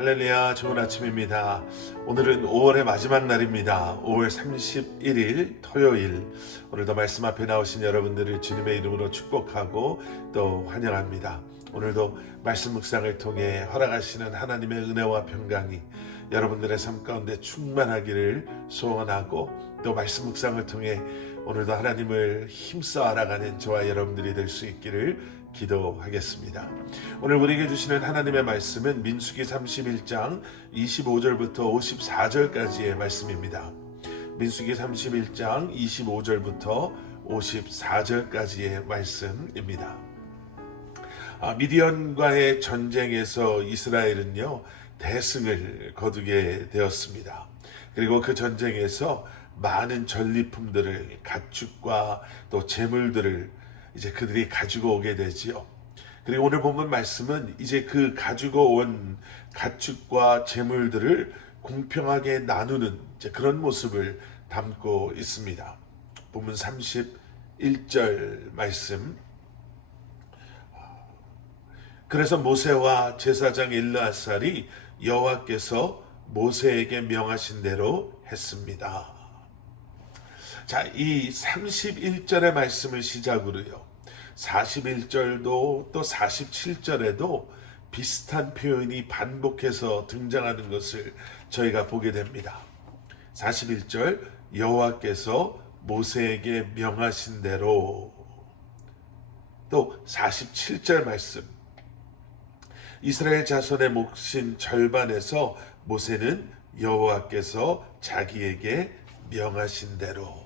할렐루야, 좋은 아침입니다. 오늘은 5월의 마지막 날입니다. 5월 31일 토요일. 오늘도 말씀 앞에 나오신 여러분들을 주님의 이름으로 축복하고 또 환영합니다. 오늘도 말씀 묵상을 통해 허락하시는 하나님의 은혜와 평강이 여러분들의 삶 가운데 충만하기를 소원하고, 또 말씀 묵상을 통해 오늘도 하나님을 힘써 알아가는 저와 여러분들이 될 수 있기를 기도하겠습니다. 오늘 우리에게 주시는 하나님의 말씀은 민수기 31장 25절부터 54절까지의 말씀입니다. 민수기 31장 25절부터 54절까지의 말씀입니다. 미디안과의 전쟁에서 이스라엘은요, 대승을 거두게 되었습니다. 그리고 그 전쟁에서 많은 전리품들을, 가축과 또 재물들을 이제 그들이 가지고 오게 되지요. 그리고 오늘 본문 말씀은 이제 그 가지고 온 가축과 재물들을 공평하게 나누는 이제 그런 모습을 담고 있습니다. 본문 31절 말씀. 그래서 모세와 제사장 엘르아살이 여호와께서 모세에게 명하신 대로 했습니다. 자, 이 31절의 말씀을 시작으로요, 41절도 또 47절에도 비슷한 표현이 반복해서 등장하는 것을 저희가 보게 됩니다. 41절, 여호와께서 모세에게 명하신 대로. 또 47절 말씀, 이스라엘 자손의 몫인 절반에서 모세는 여호와께서 자기에게 명하신 대로.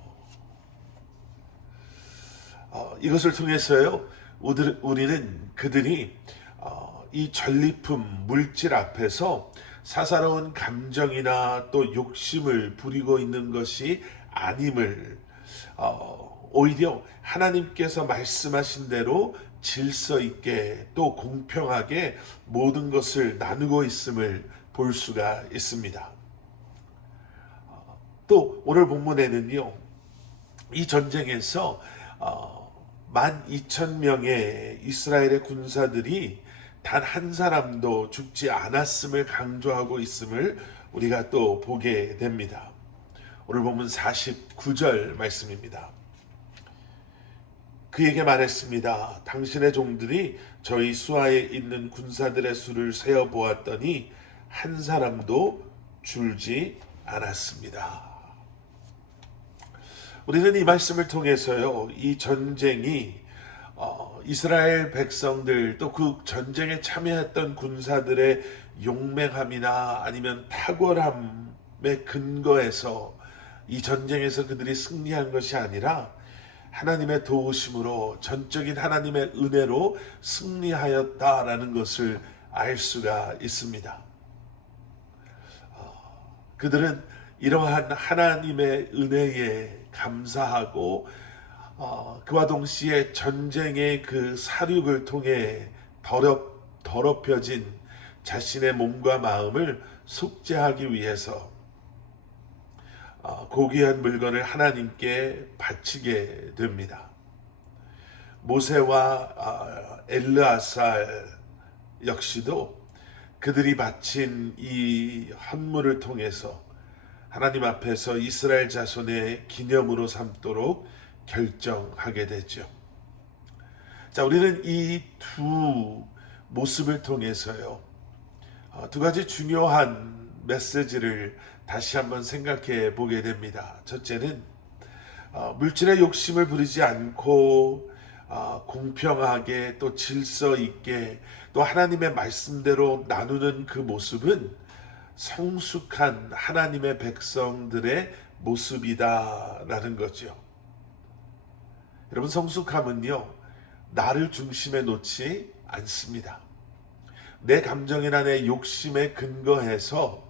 이것을 통해서요, 우리는 그들이 이 전리품, 물질 앞에서 사사로운 감정이나 또 욕심을 부리고 있는 것이 아님을, 오히려 하나님께서 말씀하신 대로 질서 있게 또 공평하게 모든 것을 나누고 있음을 볼 수가 있습니다. 또 오늘 본문에는요, 이 전쟁에서 12,000명의 이스라엘의 군사들이 단 한 사람도 죽지 않았음을 강조하고 있음을 우리가 또 보게 됩니다. 오늘 본문 49절 말씀입니다. 그에게 말했습니다. 당신의 종들이 저희 수하에 있는 군사들의 수를 세어 보았더니 한 사람도 줄지 않았습니다. 우리는 이 말씀을 통해서요, 이 전쟁이 이스라엘 백성들, 또 그 전쟁에 참여했던 군사들의 용맹함이나 아니면 탁월함의 근거에서 이 전쟁에서 그들이 승리한 것이 아니라 하나님의 도우심으로, 전적인 하나님의 은혜로 승리하였다라는 것을 알 수가 있습니다. 그들은 이러한 하나님의 은혜에 감사하고, 그와 동시에 전쟁의 그 사륙을 통해 더럽혀진 자신의 몸과 마음을 속죄하기 위해서 고귀한 물건을 하나님께 바치게 됩니다. 모세와 엘르아살 역시도 그들이 바친 이 헌물을 통해서 하나님 앞에서 이스라엘 자손의 기념으로 삼도록 결정하게 되죠. 자, 우리는 이 두 모습을 통해서요, 두 가지 중요한 메시지를 다시 한번 생각해 보게 됩니다. 첫째는 물질의 욕심을 부리지 않고 공평하게 또 질서 있게 또 하나님의 말씀대로 나누는 그 모습은 성숙한 하나님의 백성들의 모습이다라는 거죠. 여러분, 성숙함은요, 나를 중심에 놓지 않습니다. 내 감정이나 내 욕심에 근거해서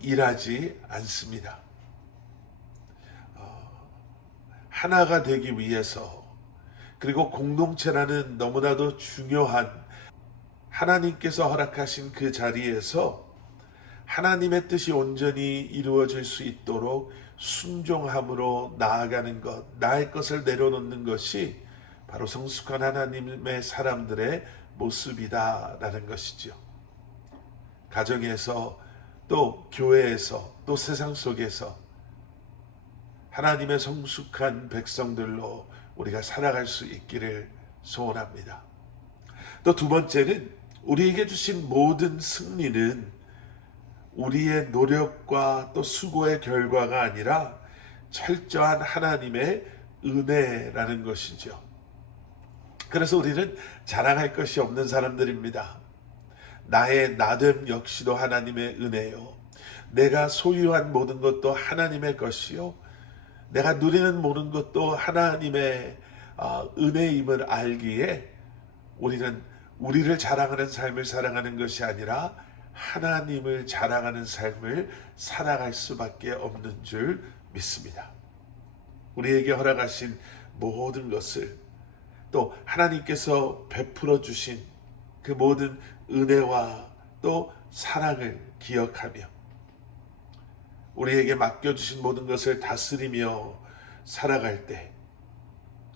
일하지 않습니다. 하나가 되기 위해서, 그리고 공동체라는 너무나도 중요한 하나님께서 허락하신 그 자리에서 하나님의 뜻이 온전히 이루어질 수 있도록 순종함으로 나아가는 것, 나의 것을 내려놓는 것이 바로 성숙한 하나님의 사람들의 모습이다라는 것이죠. 가정에서 또 교회에서 또 세상 속에서 하나님의 성숙한 백성들로 우리가 살아갈 수 있기를 소원합니다. 또 두 번째는 우리에게 주신 모든 승리는 우리의 노력과 또 수고의 결과가 아니라 철저한 하나님의 은혜라는 것이죠. 그래서 우리는 자랑할 것이 없는 사람들입니다. 나의 나됨 역시도 하나님의 은혜요. 내가 소유한 모든 것도 하나님의 것이요. 내가 누리는 모든 것도 하나님의 은혜임을 알기에 우리는 우리를 자랑하는 삶을 살아가는 것이 아니라 하나님을 자랑하는 삶을 살아갈 수밖에 없는 줄 믿습니다. 우리에게 허락하신 모든 것을 또 하나님께서 베풀어 주신 그 모든 은혜와 또 사랑을 기억하며 우리에게 맡겨주신 모든 것을 다스리며 살아갈 때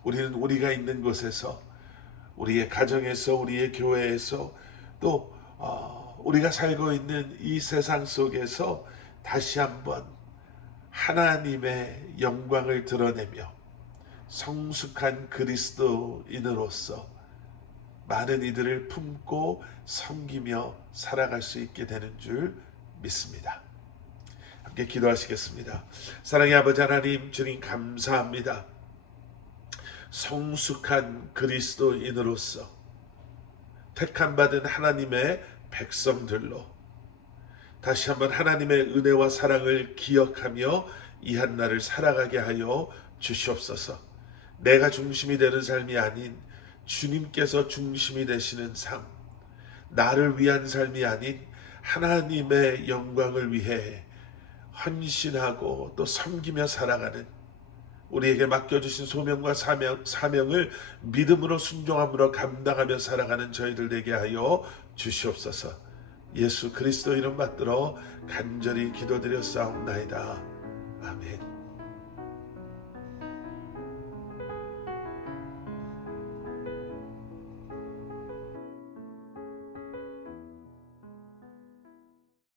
우리는 우리가 있는 곳에서 우리의 가정에서 우리의 교회에서 또 우리가 살고 있는 이 세상 속에서 다시 한번 하나님의 영광을 드러내며 성숙한 그리스도인으로서 많은 이들을 품고 섬기며 살아갈 수 있게 되는 줄 믿습니다. 함께 기도하시겠습니다. 사랑의 아버지 하나님, 주님 감사합니다. 성숙한 그리스도인으로서 택함받은 하나님의 백성들로 다시 한번 하나님의 은혜와 사랑을 기억하며 이 한날을 살아가게 하여 주시옵소서. 내가 중심이 되는 삶이 아닌 주님께서 중심이 되시는 삶, 나를 위한 삶이 아닌 하나님의 영광을 위해 헌신하고 또 섬기며 살아가는 우리에게 맡겨주신 소명과 사명을 믿음으로 순종함으로 감당하며 살아가는 저희들 되게 하여 주시옵소서. 예수 그리스도 이름 받들어 간절히 기도드렸사옵나이다. 아멘.